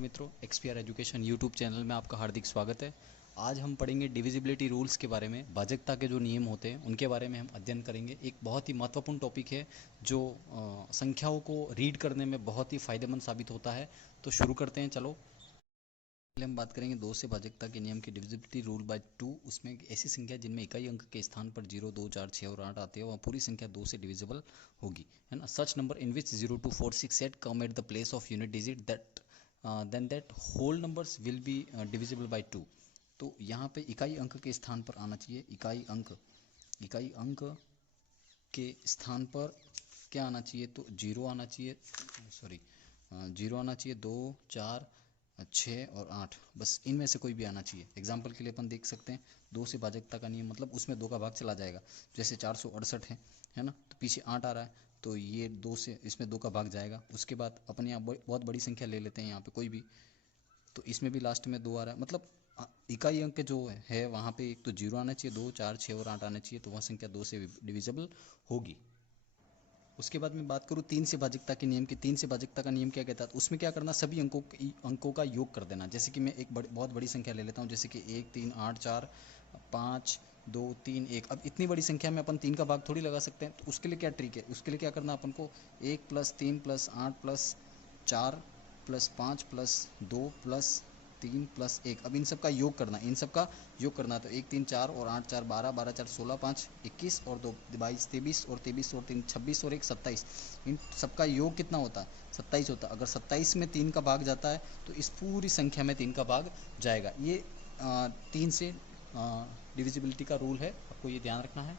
मित्रों, XPR education YouTube channel में आपका हार्दिक स्वागत है। आज हम पढ़ेंगे डिविजिबिलिटी रूल्स के बारे में। भाजकता के जो नियम होते हैं उनके बारे में हम अध्ययन करेंगे। एक बहुत ही महत्वपूर्ण टॉपिक है जो संख्याओं को रीड करने में बहुत ही फ़ायदेमंद साबित होता है। तो शुरू करते हैं, चलो। पहले हम बात करेंगे 2 से भाजकता के नियम की, डिविजिबिलिटी रूल बाय 2। उसमें ऐसी संख्या जिनमें इकाई अंक के स्थान पर 0, 2, 4, 6 और 8 आते हैं वह पूरी संख्या 2 से डिविजिबल होगी, है ना। Such number in which 0, 2, 4, 6, 8 come at the place of unit digit that then that whole numbers will be divisible by 2। तो यहाँ पे इकाई अंक के स्थान पर आना चाहिए। इकाई अंक के स्थान पर क्या आना चाहिए? तो 0 आना चाहिए, 0 आना चाहिए, 2, 4, 6 और 8, बस इनमें से कोई भी आना चाहिए। एग्जाम्पल के लिए अपन देख सकते हैं 2 से भाजकता का नियम, मतलब उसमें 2 का भाग चला जाएगा। जैसे 468 है ना, तो पीछे 8 आ रहा है तो ये 2 से इसमें 2 का भाग जाएगा। उसके बाद अपन यहाँ बहुत बड़ी संख्या ले लेते हैं, यहाँ पे कोई भी, तो इसमें भी लास्ट में 2 आ रहा है। मतलब इकाई अंक जो है वहाँ पे एक तो 0 आना चाहिए, 2, 4, 6 और 8 आना चाहिए, तो वह संख्या 2 से डिविजिबल होगी। उसके बाद मैं बात करूँ 3 से भाजकता के नियम की। 3 से भाजकता का नियम क्या कहता है? उसमें क्या करना, सभी अंकों का योग कर देना। जैसे कि मैं एक बहुत बड़ी संख्या ले लेता हूँ, जैसे कि 1, 3, 8, 4, 5, 2, 3, 1। अब इतनी बड़ी संख्या में अपन 3 का भाग थोड़ी लगा सकते हैं, तो उसके लिए क्या ट्रिक है? उसके लिए क्या करना अपन को, 1 + 3 + 8 + 4 + 5 + 2 + 3 + 1। अब इन सब का योग करना, तो 1, 3, 4 और 8, 4, 12, 12, 4, 16, 5, 21 और 2, 22, 23 और 23 और 3, 26 और 1, 27। इन सब का योग कितना होता है? 27 होता है। अगर 27 में 3 का भाग जाता है तो इस पूरी संख्या में 3 का भाग जाएगा। ये 3 से डिविजिबिलिटी का रूल है, आपको ये ध्यान रखना है।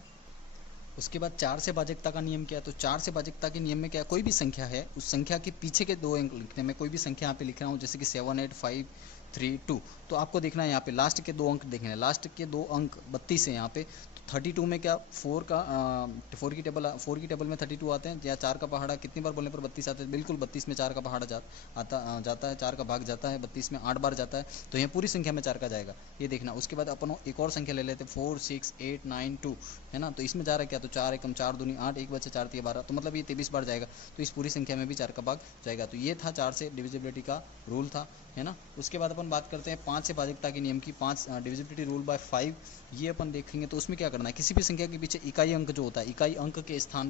उसके बाद 4 से भाजकता का नियम क्या है? तो 4 से भाजकता के नियम में क्या है, कोई भी संख्या है उस संख्या के पीछे के 2 अंक लिखने में, कोई भी संख्या यहाँ पे लिख रहा हूँ जैसे कि 7, 8, 5, 3, 2, तो आपको देखना है यहाँ पे लास्ट के 2 अंक देखने हैं। लास्ट के 2 अंक 32 है यहाँ पे, तो 32 में क्या 4 की टेबल में 32 आते हैं, या 4 का पहाड़ा कितनी बार बोलने पर 32 आते हैं? बिल्कुल 32 में 4 का पहाड़ा जाता है, 4 का भाग जाता है 32 में 8 बार जाता है, तो यहाँ पूरी संख्या में 4 का जाएगा, ये देखना। उसके बाद अपन एक और संख्या ले लेते हैं 4, 6, 8, 9, 2, है ना। तो इसमें जा रहा है क्या? तो 4 एकम 4 दूनी 8, 1 बचे 4 3 12, तो मतलब ये 23 बार जाएगा, तो इस पूरी संख्या में भी 4 का भाग जाएगा। तो ये था 4 से डिविजिबिलिटी का रूल था, है ना। उसके बाद अपन बात करते हैं 5 से भाजकता के नियम की। 5 डिविजिबिलिटी रूल बाय 5, ये अपन देखेंगे। तो उसमें क्या करना है, किसी भी संख्या के पीछे इकाई अंक जो होता है, इकाई अंक के स्थान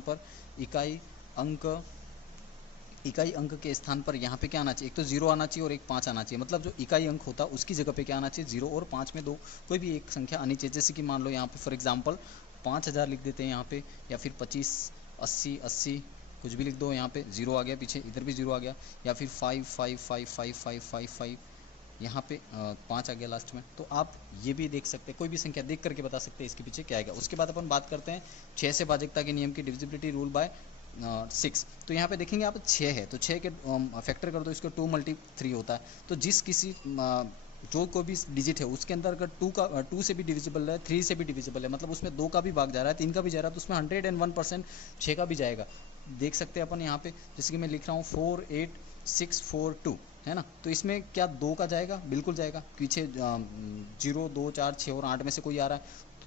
पर यहाँ पे क्या आना चाहिए? एक तो 0 आना चाहिए और एक 5 आना चाहिए। मतलब जो इकाई अंक होता है उसकी जगह पे क्या आना चाहिए? 0 और 5 में 2 कोई भी एक संख्या आनी चाहिए। जैसे कि मान लो यहाँ पे फॉर एग्जांपल 5000 लिख देते हैं यहाँ पे, या फिर 25, 80, 80 कुछ भी लिख दो। यहाँ पे 0 आ गया, पीछे इधर भी 0 आ गया, या फिर 5, 5, 5, 5, 5, 5, 5, यहाँ पे 5 आ गया लास्ट में। तो आप ये भी देख सकते हैं, कोई भी संख्या देख करके बता सकते हैं इसके पीछे क्या आएगा। उसके बाद अपन बात करते हैं 6 से भाजकता के नियम की, डिविजिबिलिटी रूल बाय 6। तो यहाँ पे देखेंगे आप 6 है, तो 6 के फैक्टर कर दो, इसको 2 × 3 होता है। तो जिस किसी जो कोई भी डिजिट है उसके अंदर अगर 2 से भी डिविजिबल है, 3 से भी डिविजिबल है, मतलब उसमें 2 का भी भाग जा रहा है, 3 का भी जा रहा है, तो उसमें 101% 6 का भी जाएगा। देख सकते हैं अपन यहाँ पे, जैसे कि मैं लिख रहा हूँ 4, 8, 6, 4, 2, है ना। तो इसमें क्या 2 का जाएगा? बिल्कुल जाएगा। पीछे 0, 2, 4, 6 और 8 में से कोई आ रहा है,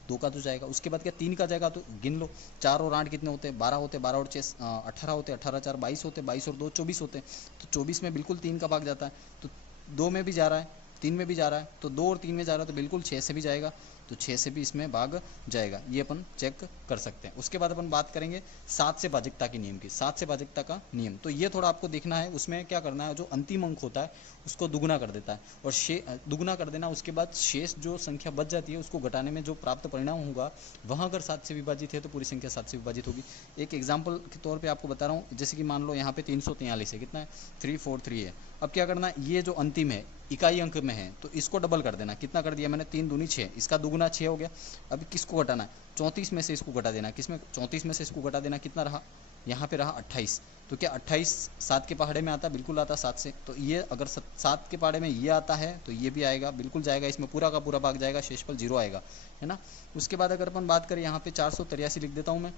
2 का तो जाएगा। उसके बाद क्या 3 का जाएगा? तो गिन लो, 4 और 8 कितने होते हैं? 12 होते हैं, 12 और 6 18 होते हैं, 18, 4, 22 होते हैं, 22 और 2 24 होते हैं। तो 24 में बिल्कुल 3 का भाग जाता है, तो 2 में भी जा रहा है, 3 में भी जा रहा है, तो 2 और 3 में जा रहा है, तो बिल्कुल 6 से भी जाएगा, तो 6 से भी इसमें भाग जाएगा। ये अपन चेक कर सकते हैं। उसके बाद अपन बात करेंगे 7 से भाजकता के नियम की। 7 से भाजकता का नियम, तो ये थोड़ा आपको देखना है। उसमें क्या करना है, जो अंतिम अंक होता है उसको दुगुना कर देता है, और दुगुना कर देना। उसके बाद शेष जो संख्या बच जाती है उसको घटाने में जो प्राप्त परिणाम होगा वहाँ अगर 7 से विभाजित है तो पूरी संख्या 7 से विभाजित होगी। एक एग्जाम्पल के तौर पर आपको बता रहा हूँ, जैसे कि मान लो यहाँ पे 343 है, कितना है? 343 है। अब क्या करना है, ये जो अंतिम है इकाई अंक में है तो इसको डबल कर देना। कितना कर दिया मैंने? 3 दूनी 6, इसका दुगुना 6 हो गया। अब किसको घटाना है? 34 में से इसको घटा देना। किसमें? 34 में से इसको घटा देना। कितना रहा? यहाँ पे रहा 28। तो क्या 28 7 के पहाड़े में आता? बिल्कुल आता 7 से। तो ये अगर 7 के पहाड़े में ये आता है तो ये भी आएगा, बिल्कुल जाएगा, इसमें पूरा का पूरा भाग जाएगा, शेषफल 0 आएगा, है ना। उसके बाद अगर अपन बात करें यहाँ पे 483 लिख देता हूँ मैं,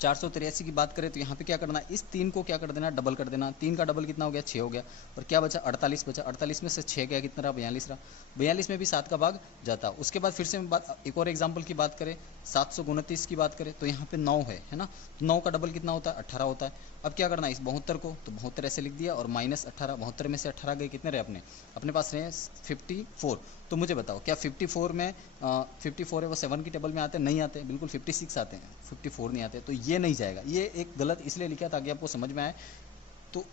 483 की बात करें तो यहाँ पे क्या करना है, इस 3 को क्या कर देना, डबल कर देना। 3 का डबल कितना हो गया, 6 हो गया। और क्या बचा, 48 बचा। 48 में से 6 गया, कितना रहा, 42 रहा। 42 में भी 7 का भाग जाता। उसके बाद फिर से एक और एग्जाम्पल की बात करें, 729 की बात करें तो यहाँ पे 9 है ना। 9 का डबल कितना होता है, 18 होता है। अब क्या करना है, इस 72 को तो 72 ऐसे लिख दिया और माइनस 18। 72 में से 18 गए, कितने रहे अपने पास रहे 54। तो मुझे बताओ क्या 54 में 54 है वो 7 की टेबल में आते हैं, नहीं आते, बिल्कुल 56 आते हैं, 54 नहीं आते। तो ये नहीं जाएगा, ये एक गलत इसलिए लिखा ताकि आपको समझ में आए। तो